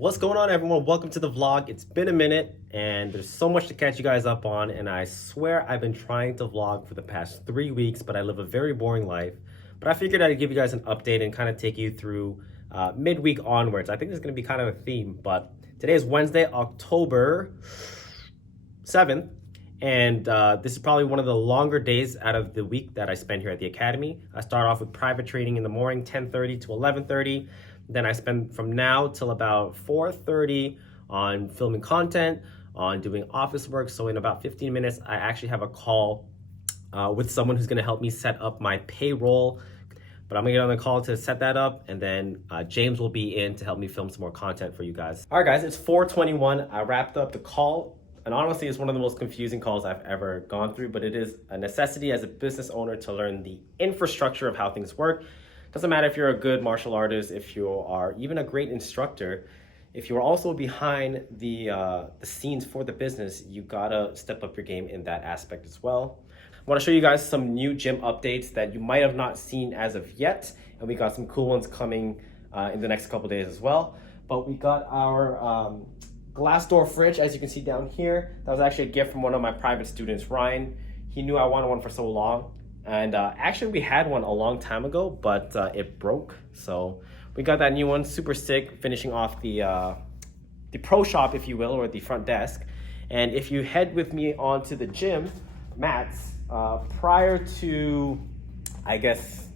What's going on, everyone? Welcome to the vlog. It's been a minute and there's so much to catch you guys up on, and I swear I've been trying to vlog for the past 3 weeks, but I live a very boring life. But I figured I'd give you guys an update and kind of take you through midweek onwards. I think there's going to be kind of a theme, but today is Wednesday, October 7th, and this is probably one of the longer days out of the week that I spend here at the academy. I start off with private training in the morning, 10:30 to 11:30. Then I spend from now till about 4:30 on filming content, on doing office work. So in about 15 minutes, I actually have a call with someone who's gonna help me set up my payroll. But I'm gonna get on the call to set that up, and then James will be in to help me film some more content for you guys. All right, guys, it's 4:21. I wrapped up the call, and honestly, it's one of the most confusing calls I've ever gone through, but it is a necessity as a business owner to learn the infrastructure of how things work. Doesn't matter if you're a good martial artist, if you are even a great instructor, if you're also behind the scenes for the business, you gotta step up your game in that aspect as well. I wanna show you guys some new gym updates that you might have not seen as of yet, and we got some cool ones coming in the next couple days as well. But we got our glass door fridge, as you can see down here. That was actually a gift from one of my private students, Ryan. He knew I wanted one for so long. And actually we had one a long time ago, but it broke. So we got that new one, super sick, finishing off the pro shop, if you will, or the front desk. And if you head with me onto the gym mats, prior to, I guess,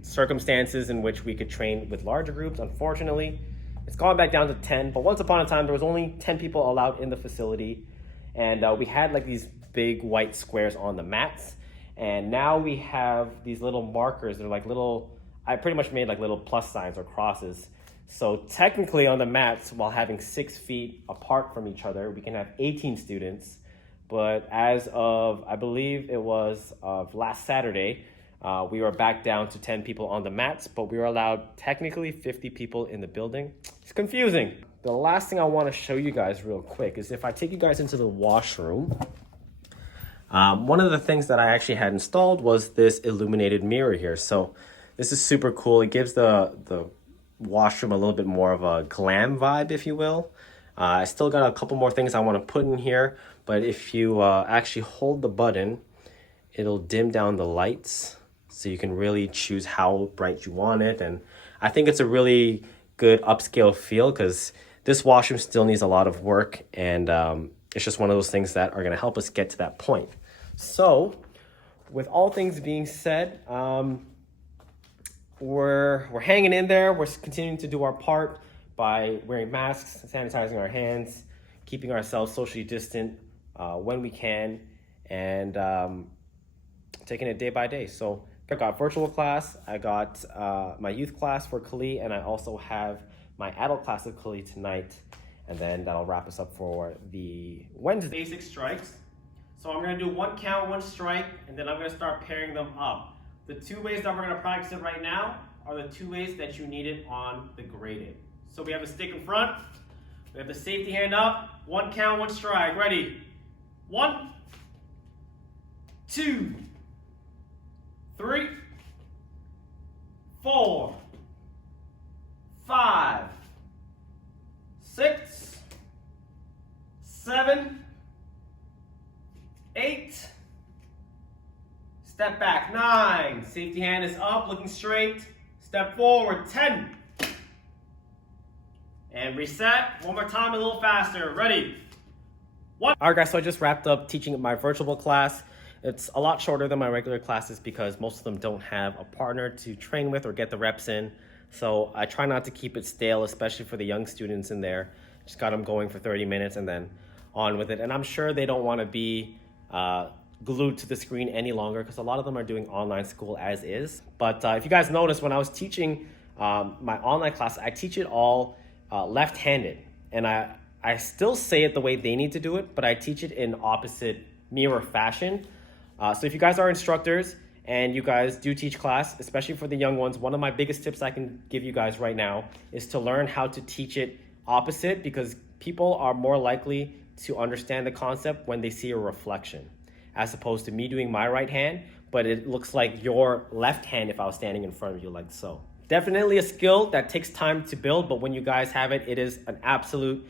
circumstances in which we could train with larger groups, unfortunately, it's gone back down to 10. But once upon a time, there was only 10 people allowed in the facility. And we had like these big white squares on the mats. And now we have these little markers. They're like little, I pretty much made like little plus signs or crosses. So technically on the mats, while having 6 feet apart from each other, we can have 18 students. But as of, I believe it was last Saturday, we were back down to 10 people on the mats, but we were allowed technically 50 people in the building. It's confusing. The last thing I want to show you guys real quick is if I take you guys into the washroom. One of the things that I actually had installed was this illuminated mirror here. So this is super cool. It gives the washroom a little bit more of a glam vibe, if you will. I still got a couple more things I want to put in here, but if you actually hold the button, it'll dim down the lights so you can really choose how bright you want it. And I think it's a really good upscale feel because this washroom still needs a lot of work, and it's just one of those things that are going to help us get to that point. So, with all things being said, we're hanging in there. We're continuing to do our part by wearing masks, sanitizing our hands, keeping ourselves socially distant when we can, and taking it day by day. So, I got virtual class. I got my youth class for Kali, and I also have my adult class of Kali tonight. And then that'll wrap us up for the Wednesday. Basic strikes. So I'm gonna do 1 count, 1 strike, and then I'm gonna start pairing them up. The 2 ways that we're gonna practice it right now are the 2 ways that you need it on the graded. So we have a stick in front, we have the safety hand up, 1 count, 1 strike. Ready? 1, 2, 3, 4, 5, 6, 7, 8, step back, 9, safety hand is up, looking straight, step forward, 10, and reset, one more time, a little faster, ready, 1. All right, guys, so I just wrapped up teaching my virtual class. It's a lot shorter than my regular classes because most of them don't have a partner to train with or get the reps in. So I try not to keep it stale, especially for the young students in there. Just got them going for 30 minutes and then on with it. And I'm sure they don't want to be glued to the screen any longer because a lot of them are doing online school as is. But if you guys notice, when I was teaching my online class, I teach it all left-handed. And I still say it the way they need to do it, but I teach it in opposite mirror fashion. So if you guys are instructors and you guys do teach class, especially for the young ones, one of my biggest tips I can give you guys right now is to learn how to teach it opposite, because people are more likely to understand the concept when they see a reflection, as opposed to me doing my right hand, but it looks like your left hand if I was standing in front of you like so. Definitely a skill that takes time to build, but when you guys have it, it is an absolute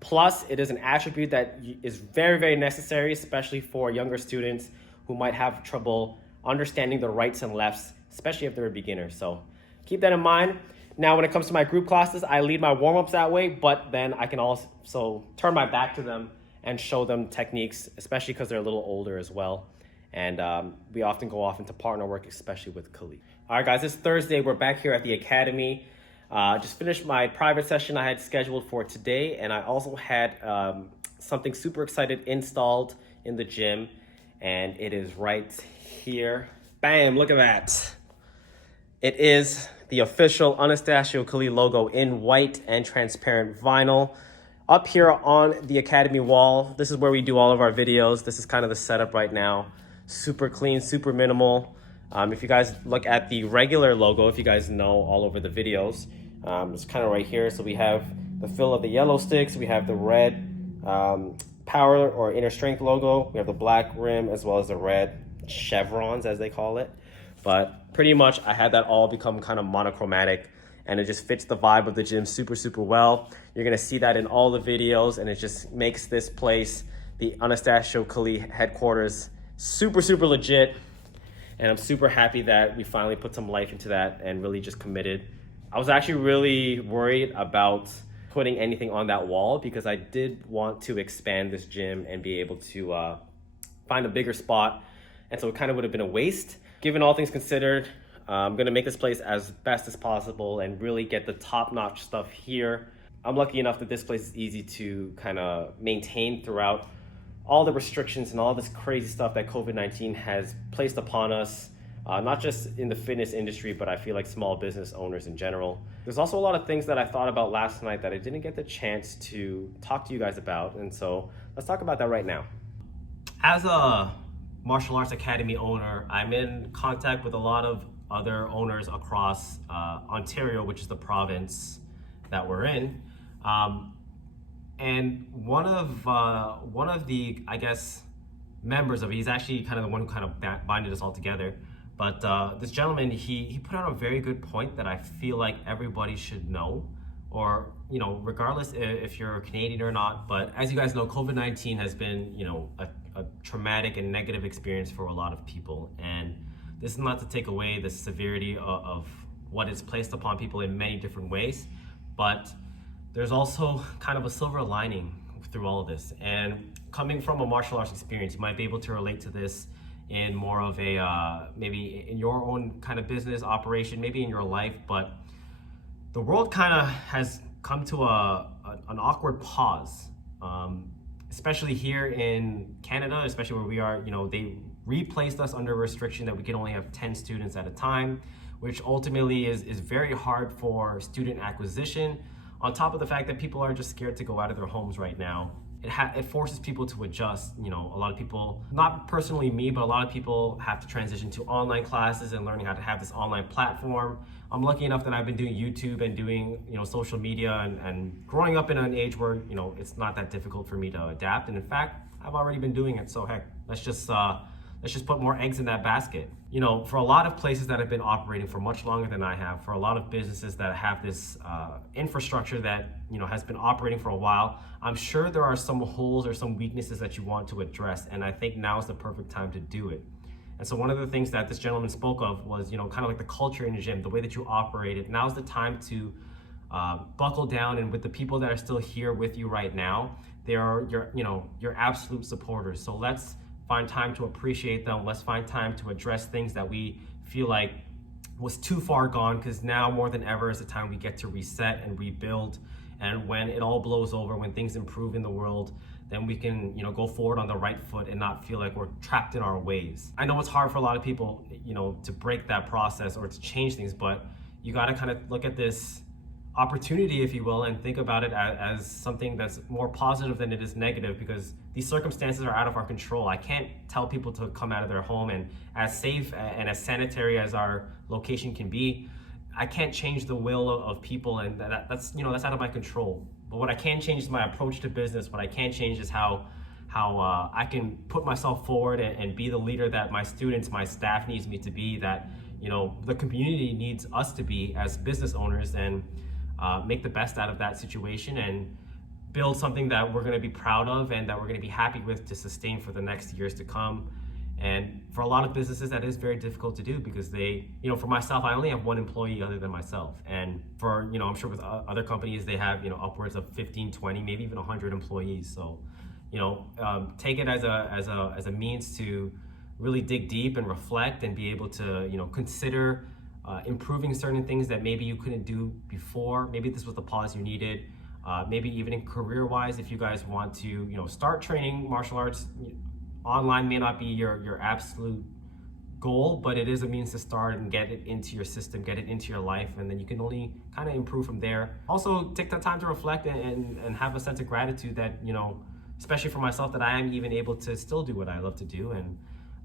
plus. It is an attribute that is very, very necessary, especially for younger students who might have trouble understanding the rights and lefts, especially if they're a beginner. So keep that in mind. Now, when it comes to my group classes, I lead my warm-ups that way, but then I can also turn my back to them and show them techniques, especially because they're a little older as well. And we often go off into partner work, especially with Khalid. All right, guys, it's Thursday. We're back here at the academy. Just finished my private session I had scheduled for today, and I also had something super excited installed in the gym, and it is right here. Bam, look at that. It is the official Anastacio Khalid logo in white and transparent vinyl. Up here on the academy wall, this is where we do all of our videos. This is kind of the setup right now. Super clean, super minimal. If you guys look at the regular logo, if you guys know all over the videos, it's kind of right here. So we have the fill of the yellow sticks. We have the red power or inner strength logo. We have the black rim as well as the red chevrons, as they call it. But pretty much I had that all become kind of monochromatic, and it just fits the vibe of the gym super, super well. You're gonna see that in all the videos, and it just makes this place, the Anastacio Khalid headquarters, super, super legit. And I'm super happy that we finally put some life into that and really just committed. I was actually really worried about putting anything on that wall because I did want to expand this gym and be able to find a bigger spot. And so it kind of would have been a waste. Given all things considered, I'm gonna make this place as best as possible and really get the top-notch stuff here. I'm lucky enough that this place is easy to kind of maintain throughout all the restrictions and all this crazy stuff that COVID-19 has placed upon us, not just in the fitness industry, but I feel like small business owners in general. There's also a lot of things that I thought about last night that I didn't get the chance to talk to you guys about, and so let's talk about that right now. As a martial arts academy owner, I'm in contact with a lot of other owners across Ontario, which is the province that we're in. And one of the, I guess, members of it, he's actually kind of the one who kind of binded us all together. But this gentleman, he put out a very good point that I feel like everybody should know, or, you know, regardless if you're Canadian or not. But as you guys know, COVID-19 has been, you know, a traumatic and negative experience for a lot of people. And this is not to take away the severity of what is placed upon people in many different ways, but there's also kind of a silver lining through all of this. And coming from a martial arts experience, you might be able to relate to this in more of a, maybe in your own kind of business operation, maybe in your life, but the world kind of has come to an awkward pause, especially here in Canada, especially where we are. You know, they replaced us under restriction that we can only have 10 students at a time, which ultimately is very hard for student acquisition. On top of the fact that people are just scared to go out of their homes right now, it forces people to adjust. You know, a lot of people, not personally me, but a lot of people have to transition to online classes and learning how to have this online platform. I'm lucky enough that I've been doing YouTube and doing, you know, social media and growing up in an age where, you know, it's not that difficult for me to adapt. And in fact, I've already been doing it. So heck, let's just put more eggs in that basket. You know, for a lot of places that have been operating for much longer than I have, for a lot of businesses that have this infrastructure that, you know, has been operating for a while, I'm sure there are some holes or some weaknesses that you want to address. And I think now is the perfect time to do it. And so one of the things that this gentleman spoke of was, you know, kind of like the culture in the gym, the way that you operate it. Now's the time to buckle down, and with the people that are still here with you right now, they are your absolute supporters. So let's find time to appreciate them. Let's find time to address things that we feel like was too far gone, because now more than ever is the time we get to reset and rebuild. And when it all blows over, when things improve in the world, then we can, you know, go forward on the right foot and not feel like we're trapped in our ways. I know it's hard for a lot of people, you know, to break that process or to change things, but you got to kind of look at this opportunity, if you will, and think about it as something that's more positive than it is negative, because these circumstances are out of our control. I can't tell people to come out of their home, and as safe and as sanitary as our location can be, I can't change the will of people, and that's, you know, that's out of my control. But what I can change is my approach to business. What I can change is how I can put myself forward and be the leader that my students, my staff needs me to be, that, the community needs us to be as business owners, and make the best out of that situation and build something that we're going to be proud of and that we're going to be happy with to sustain for the next years to come. And for a lot of businesses, that is very difficult to do because for myself, I only have one employee other than myself. And for, I'm sure with other companies, they have, upwards of 15, 20, maybe even 100 employees. So, take it as a means to really dig deep and reflect and be able to, consider improving certain things that maybe you couldn't do before. Maybe this was the pause you needed. Maybe even in career-wise, if you guys want to, start training martial arts, online may not be your absolute goal, but it is a means to start and get it into your system, get it into your life, and then you can only kind of improve from there. Also, take the time to reflect and have a sense of gratitude that, especially for myself, that I am even able to still do what I love to do. And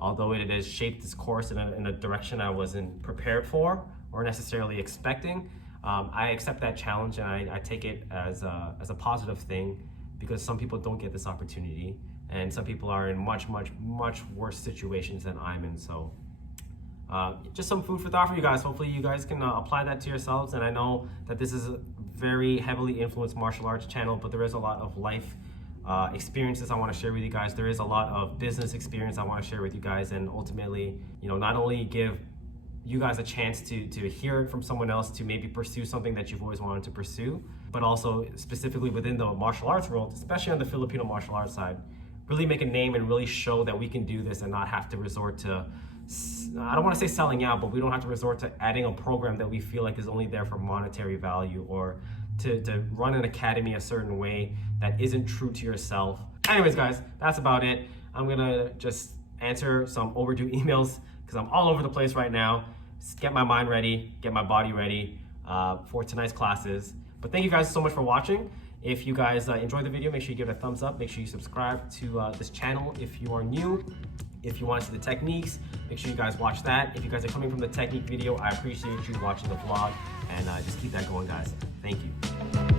although it has shaped this course in a direction I wasn't prepared for or necessarily expecting, I accept that challenge, and I take it as a positive thing, because some people don't get this opportunity, and some people are in much, much, much worse situations than I'm in. So just some food for thought for you guys. Hopefully you guys can apply that to yourselves. And I know that this is a very heavily influenced martial arts channel, but there is a lot of life experiences I want to share with you guys. There is a lot of business experience I want to share with you guys, and ultimately, not only give you guys a chance to hear it from someone else to maybe pursue something that you've always wanted to pursue, but also specifically within the martial arts world, especially on the Filipino martial arts side, really make a name and really show that we can do this and not have to resort to, I don't want to say selling out, but we don't have to resort to adding a program that we feel like is only there for monetary value, or to run an academy a certain way that isn't true to yourself. Anyways, guys, that's about it. I'm gonna just answer some overdue emails because I'm all over the place right now. Just get my mind ready, get my body ready for tonight's classes. But thank you guys so much for watching. If you guys enjoyed the video, make sure you give it a thumbs up. Make sure you subscribe to this channel if you are new. If you want to see the techniques, make sure you guys watch that. If you guys are coming from the technique video, I appreciate you watching the vlog, and just keep that going, guys. Thank you.